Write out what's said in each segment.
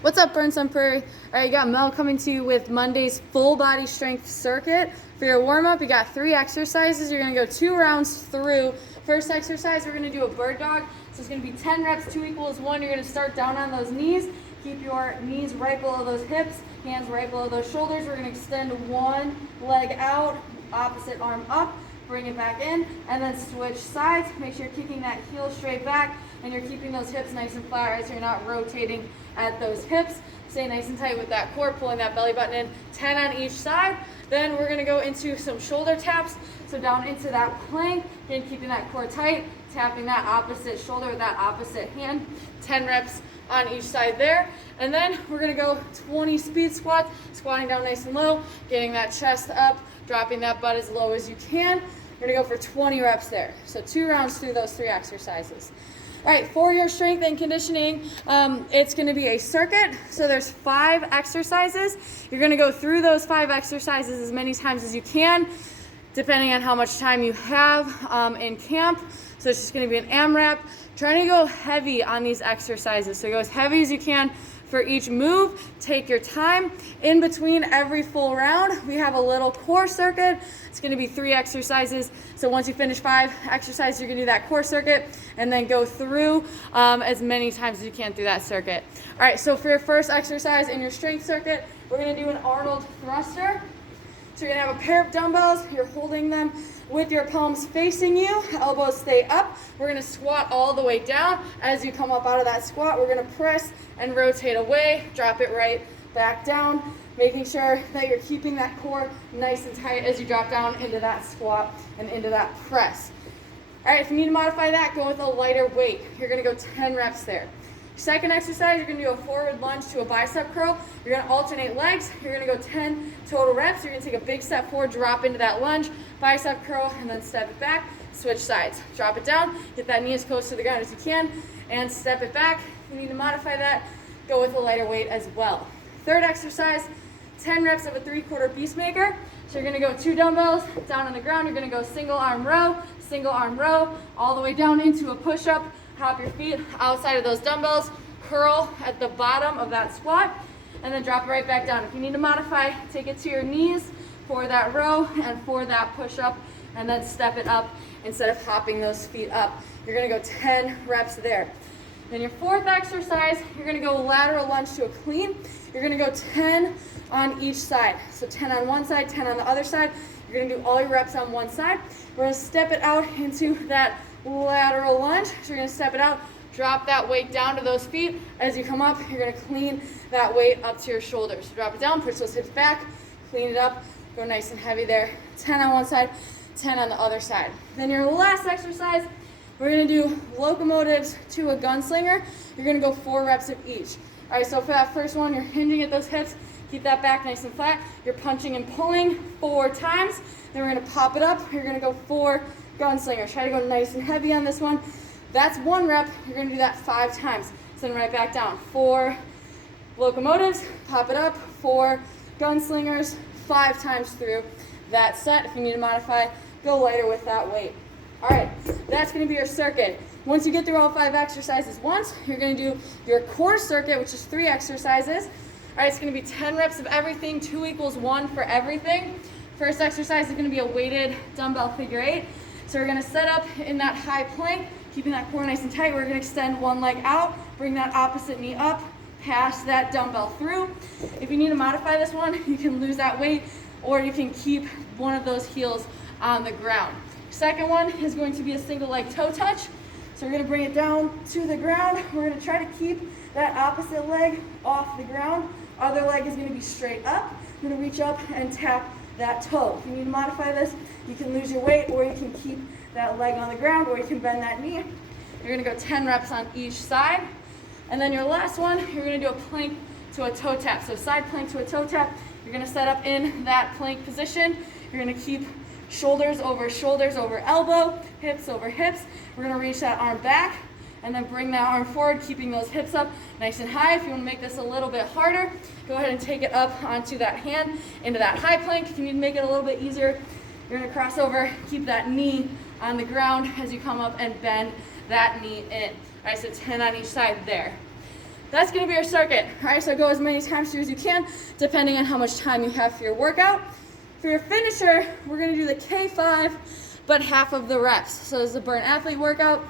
What's up, Burn Sun Prairie? All right, you got Mel coming to you with Monday's full body strength circuit. For your warm up, you got 3 exercises. You're gonna go 2 rounds through. First exercise, we're gonna do a bird dog. So it's gonna be 10 reps, 2 equals 1. You're gonna start down on those knees. Keep your knees right below those hips, hands right below those shoulders. We're gonna extend one leg out, opposite arm up, bring it back in, and then switch sides. Make sure you're kicking that heel straight back and you're keeping those hips nice and flat, right? So you're not rotating at those hips. Stay nice and tight with that core, pulling that belly button in, 10 on each side. Then we're gonna go into some shoulder taps. So down into that plank, again, keeping that core tight, tapping that opposite shoulder with that opposite hand, 10 reps on each side there. And then we're gonna go 20 speed squats, squatting down nice and low, getting that chest up, dropping that butt as low as you can. We're gonna go for 20 reps there. So 2 rounds through those 3 exercises. All right, for your strength and conditioning, it's gonna be a circuit. So there's 5 exercises. You're gonna go through those 5 exercises as many times as you can, depending on how much time you have in camp. So it's just gonna be an AMRAP. Trying to go heavy on these exercises. So go as heavy as you can for each move. Take your time. In between every full round, we have a little core circuit. It's gonna be 3 exercises. So once you finish 5 exercises, you're gonna do that core circuit and then go through as many times as you can through that circuit. All right, so for your first exercise in your strength circuit, we're gonna do an Arnold thruster. So you're gonna have a pair of dumbbells, you're holding them with your palms facing you, elbows stay up. We're gonna squat all the way down. As you come up out of that squat, we're gonna press and rotate away, drop it right back down, making sure that you're keeping that core nice and tight as you drop down into that squat and into that press. All right, if you need to modify that, go with a lighter weight. You're gonna go 10 reps there. Second exercise, you're gonna do a forward lunge to a bicep curl. You're gonna alternate legs. You're gonna go 10 total reps. You're gonna take a big step forward, drop into that lunge, bicep curl, and then step it back, switch sides. Drop it down, get that knee as close to the ground as you can, and step it back. If you need to modify that, go with a lighter weight as well. Third exercise, 10 reps of a 3/4 peacemaker. So you're gonna go 2 dumbbells down on the ground. You're gonna go single arm row, all the way down into a push-up. Hop your feet outside of those dumbbells, curl at the bottom of that squat, and then drop it right back down. If you need to modify, take it to your knees for that row and for that push-up, and then step it up instead of hopping those feet up. You're gonna go 10 reps there. Then your fourth exercise, you're gonna go lateral lunge to a clean. You're gonna go 10 on each side. So 10 on one side, 10 on the other side. You're gonna do all your reps on one side. We're gonna step it out into that lateral lunge. So you're gonna step it out, drop that weight down to those feet. As you come up, you're gonna clean that weight up to your shoulders. So drop it down, push those hips back, clean it up, go nice and heavy there. 10 on one side, 10 on the other side. Then your last exercise, we're gonna do locomotives to a gunslinger. You're gonna go 4 reps of each. All right, so for that first one, you're hinging at those hips, keep that back nice and flat. You're punching and pulling 4 times. Then we're gonna pop it up. You're gonna go 4 gunslingers. Try to go nice and heavy on this one. That's 1 rep. You're gonna do that 5 times. Send right back down. 4 locomotives, pop it up, 4 gunslingers, 5 times through that set. If you need to modify, go lighter with that weight. All right, that's gonna be your circuit. Once you get through all 5 exercises once, you're gonna do your core circuit, which is 3 exercises. All right, it's gonna be 10 reps of everything, 2 equals 1 for everything. First exercise is gonna be a weighted dumbbell figure 8. So we're gonna set up in that high plank, keeping that core nice and tight. We're gonna extend one leg out, bring that opposite knee up, pass that dumbbell through. If you need to modify this one, you can lose that weight, or you can keep one of those heels on the ground. Second one is going to be a single leg toe touch. So we're gonna bring it down to the ground. We're gonna try to keep that opposite leg off the ground. Other leg is gonna be straight up. You're gonna reach up and tap that toe. If you need to modify this, you can lose your weight, or you can keep that leg on the ground, or you can bend that knee. You're gonna go 10 reps on each side. And then your last one, you're gonna do a plank to a toe tap. So side plank to a toe tap. You're gonna set up in that plank position. You're gonna keep shoulders over elbow, hips over hips. We're gonna reach that arm back and then bring that arm forward, keeping those hips up nice and high. If you wanna make this a little bit harder, go ahead and take it up onto that hand, into that high plank. If you need to make it a little bit easier, you're gonna cross over, keep that knee on the ground as you come up and bend that knee in. All right, so 10 on each side there. That's gonna be our circuit. All right, so go as many times through as you can, depending on how much time you have for your workout. For your finisher, we're gonna do the K5, but half of the reps. So this is a burn athlete workout.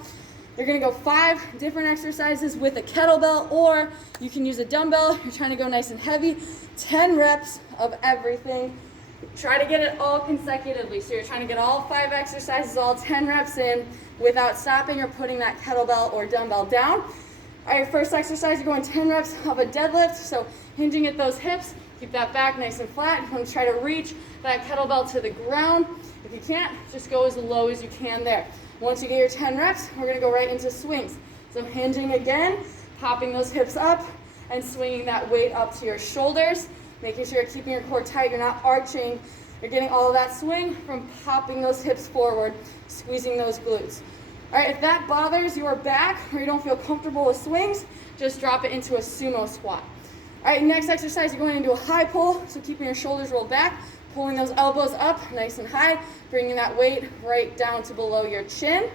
You're gonna go 5 different exercises with a kettlebell, or you can use a dumbbell. You're trying to go nice and heavy. 10 reps of everything. Try to get it all consecutively. So you're trying to get all 5 exercises, all 10 reps in without stopping or putting that kettlebell or dumbbell down. All right, first exercise, you're going 10 reps of a deadlift. So hinging at those hips, keep that back nice and flat. You want to try to reach that kettlebell to the ground. If you can't, just go as low as you can there. Once you get your 10 reps, we're gonna go right into swings. So hinging again, popping those hips up and swinging that weight up to your shoulders, making sure you're keeping your core tight, you're not arching. You're getting all of that swing from popping those hips forward, squeezing those glutes. All right, if that bothers your back or you don't feel comfortable with swings, just drop it into a sumo squat. All right, next exercise, you're going into a high pull, so keeping your shoulders rolled back, pulling those elbows up nice and high, bringing that weight right down to below your chin.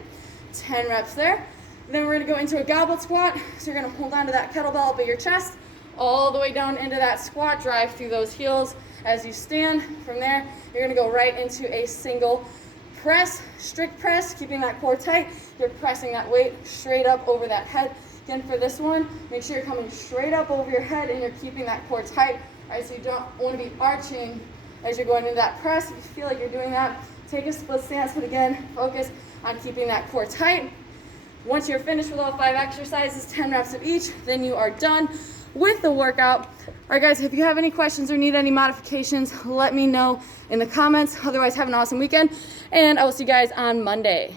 10 reps there. Then we're gonna go into a goblet squat. So you're gonna hold on to that kettlebell up at your chest, all the way down into that squat, drive through those heels as you stand. From there, you're gonna go right into a single press, strict press, keeping that core tight. You're pressing that weight straight up over that head. Again, for this one, make sure you're coming straight up over your head and you're keeping that core tight. All right, so you don't wanna be arching as you're going into that press. If you feel like you're doing that, take a split stance, but again, focus on keeping that core tight. Once you're finished with all 5 exercises, 10 reps of each, then you are done with the workout. All right, guys, if you have any questions or need any modifications, let me know in the comments. Otherwise, have an awesome weekend, and I will see you guys on Monday.